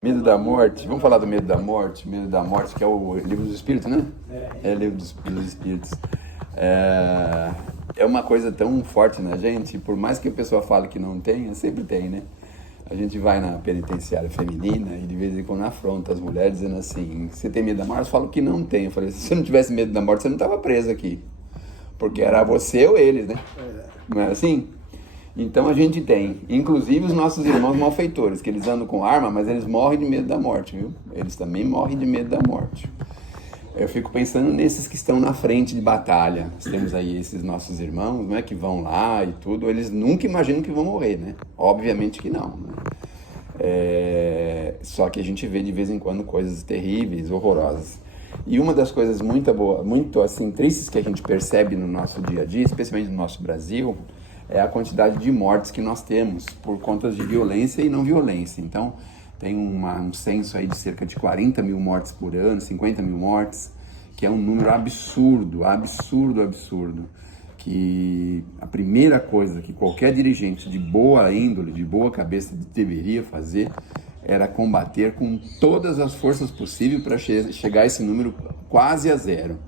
Medo da morte, vamos falar do medo da morte? Medo da morte, que é o livro dos Espíritos, né? É o livro dos Espíritos. É uma coisa tão forte na gente, por mais que a pessoa fale que não tenha, sempre tem, né? A gente vai na penitenciária feminina e de vez em quando afronta as mulheres dizendo assim: você tem medo da morte? Eu falo que não tem. Eu falei: se você não tivesse medo da morte, você não estava preso aqui. Porque era você ou eles, né? Não é assim? Então a gente tem, inclusive os nossos irmãos malfeitores, que eles andam com arma, mas eles morrem de medo da morte, viu? Eles também morrem de medo da morte. Eu fico pensando nesses que estão na frente de batalha. Nós temos aí esses nossos irmãos, né, que vão lá e tudo, eles nunca imaginam que vão morrer, né? Obviamente que não, né? Só que a gente vê de vez em quando coisas terríveis, horrorosas. E uma das coisas muito assim, tristes que a gente percebe no nosso dia a dia, especialmente no nosso Brasil, é a quantidade de mortes que nós temos por conta de violência e não violência. Então, tem um censo aí de cerca de 40 mil mortes por ano, 50 mil mortes, que é um número absurdo, absurdo. Que a primeira coisa que qualquer dirigente de boa índole, de boa cabeça deveria fazer era combater com todas as forças possíveis para chegar a esse número quase a zero.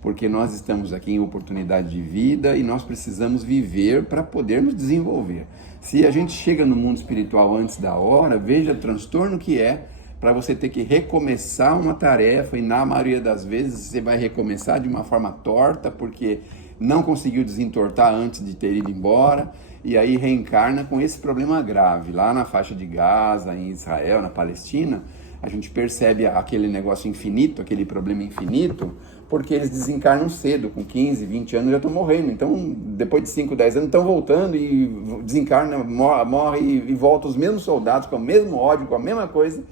Porque nós estamos aqui em oportunidade de vida e nós precisamos viver para podermos desenvolver. Se a gente chega no mundo espiritual antes da hora, veja o transtorno que é para você ter que recomeçar uma tarefa e na maioria das vezes você vai recomeçar de uma forma torta porque não conseguiu desentortar antes de ter ido embora e aí reencarna com esse problema grave. Lá na faixa de Gaza, em Israel, na Palestina, a gente percebe aquele negócio infinito, aquele problema infinito, porque eles desencarnam cedo, com 15, 20 anos já estão morrendo. Então, depois de 5, 10 anos, estão voltando e desencarnam, morre e voltam os mesmos soldados, com o mesmo ódio, com a mesma coisa,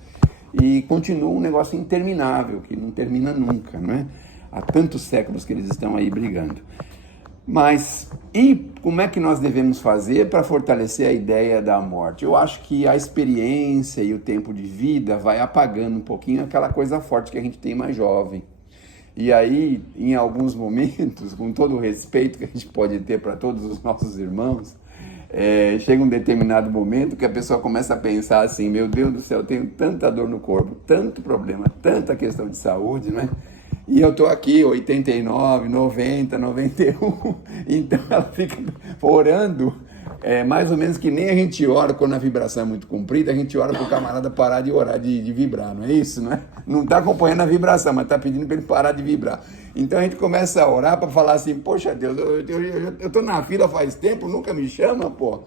e continua um negócio interminável, que não termina nunca, não é? Há tantos séculos que eles estão aí brigando. Mas, e como é que nós devemos fazer para fortalecer a ideia da morte? Eu acho que a experiência e o tempo de vida vai apagando um pouquinho aquela coisa forte que a gente tem mais jovem. E aí, em alguns momentos, com todo o respeito que a gente pode ter para todos os nossos irmãos, chega um determinado momento que a pessoa começa a pensar assim: meu Deus do céu, eu tenho tanta dor no corpo, tanto problema, tanta questão de saúde, né? E eu estou aqui, 89, 90, 91, então ela fica orando, mais ou menos que nem a gente ora quando a vibração é muito comprida, a gente ora para o camarada parar de orar, de vibrar, não é isso, não é? Não está acompanhando a vibração, mas está pedindo para ele parar de vibrar. Então a gente começa a orar para falar assim: poxa Deus, eu estou na fila faz tempo, nunca me chama, pô.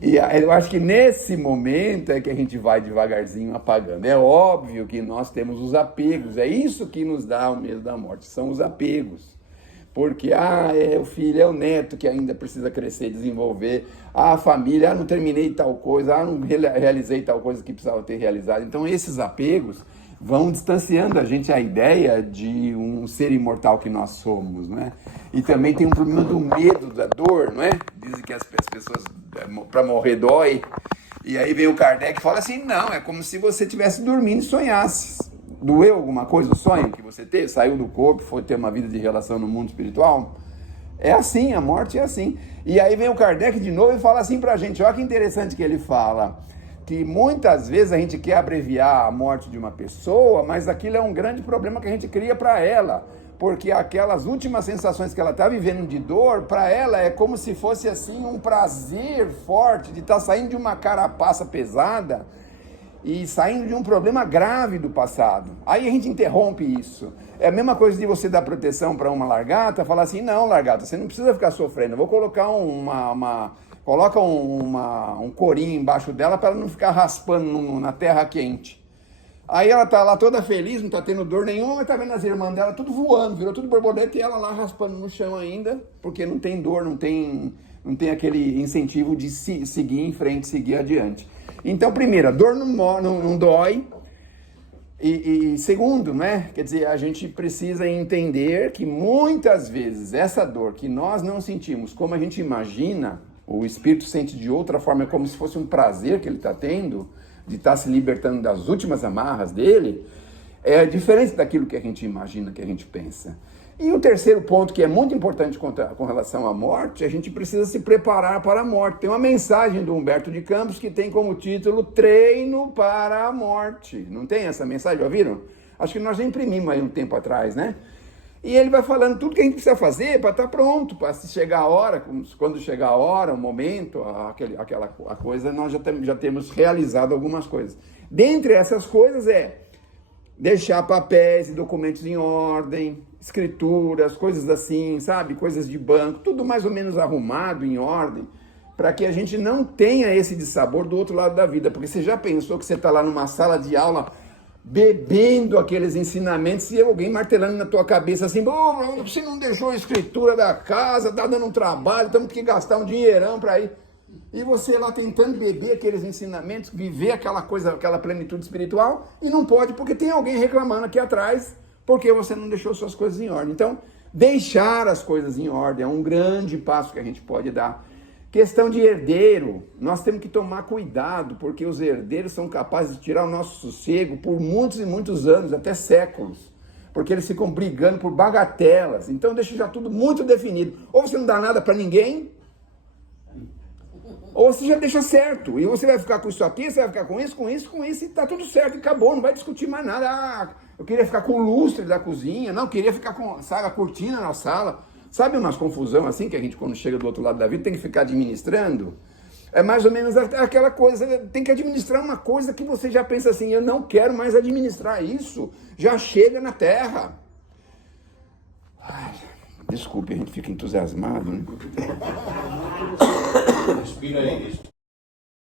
E eu acho que nesse momento é que a gente vai devagarzinho apagando. É óbvio que nós temos os apegos, é isso que nos dá o medo da morte, são os apegos. Porque, é o filho, é o neto que ainda precisa crescer, desenvolver, a família, não terminei tal coisa, não realizei tal coisa que precisava ter realizado. Então esses apegos vão distanciando a gente a ideia de um ser imortal que nós somos, não é? E também tem um problema do medo, da dor, não é? Dizem que as pessoas, para morrer, dói. E aí vem o Kardec e fala assim: não, é como se você estivesse dormindo e sonhasse. Doeu alguma coisa, o sonho que você teve? Saiu do corpo, foi ter uma vida de relação no mundo espiritual? É assim, a morte é assim. E aí vem o Kardec de novo e fala assim pra gente: olha que interessante que ele fala, que muitas vezes a gente quer abreviar a morte de uma pessoa, mas aquilo é um grande problema que a gente cria para ela, porque aquelas últimas sensações que ela está vivendo de dor, para ela é como se fosse assim um prazer forte de estar saindo de uma carapaça pesada e saindo de um problema grave do passado. Aí a gente interrompe isso. É a mesma coisa de você dar proteção para uma largata, falar assim: não, largata, você não precisa ficar sofrendo, eu vou colocar coloca um corinho embaixo dela para ela não ficar raspando na terra quente. Aí ela tá lá toda feliz, não tá tendo dor nenhuma, mas tá vendo as irmãs dela tudo voando, virou tudo borboleta e ela lá raspando no chão ainda, porque não tem dor, não tem aquele incentivo de seguir em frente, seguir adiante. Então, primeiro, a dor não dói. E segundo, né? Quer dizer, a gente precisa entender que muitas vezes essa dor que nós não sentimos como a gente imagina, o espírito sente de outra forma, é como se fosse um prazer que ele está tendo, de estar se libertando das últimas amarras dele, é diferente daquilo que a gente imagina, que a gente pensa. E o terceiro ponto, que é muito importante com relação à morte, a gente precisa se preparar para a morte. Tem uma mensagem do Humberto de Campos que tem como título Treino para a Morte. Não tem essa mensagem? Já ouviram? Acho que nós já imprimimos aí um tempo atrás, né? E ele vai falando tudo que a gente precisa fazer para estar pronto, para se chegar a hora, quando chegar a hora, o momento, a coisa, nós já temos realizado algumas coisas. Dentre essas coisas deixar papéis e documentos em ordem, escrituras, coisas assim, sabe? Coisas de banco, tudo mais ou menos arrumado, em ordem, para que a gente não tenha esse dissabor do outro lado da vida. Porque você já pensou que você está lá numa sala de aula bebendo aqueles ensinamentos e alguém martelando na tua cabeça assim, você não deixou a escritura da casa, tá dando um trabalho, temos que gastar um dinheirão para ir. E você lá tentando beber aqueles ensinamentos, viver aquela coisa, aquela plenitude espiritual, e não pode porque tem alguém reclamando aqui atrás, porque você não deixou suas coisas em ordem. Então, deixar as coisas em ordem é um grande passo que a gente pode dar. Questão de herdeiro, nós temos que tomar cuidado, porque os herdeiros são capazes de tirar o nosso sossego por muitos e muitos anos, até séculos, porque eles ficam brigando por bagatelas. Então deixa já tudo muito definido. Ou você não dá nada para ninguém, ou você já deixa certo, e você vai ficar com isso aqui, você vai ficar com isso, e tá tudo certo, e acabou, não vai discutir mais nada. Eu queria ficar com o lustre da cozinha, não, queria ficar com, sabe, a cortina na sala. Sabe umas confusão assim, que a gente quando chega do outro lado da vida tem que ficar administrando? É mais ou menos aquela coisa, tem que administrar uma coisa que você já pensa assim, eu não quero mais administrar isso, já chega na terra. Ai, desculpe, a gente fica entusiasmado, né? Respira aí.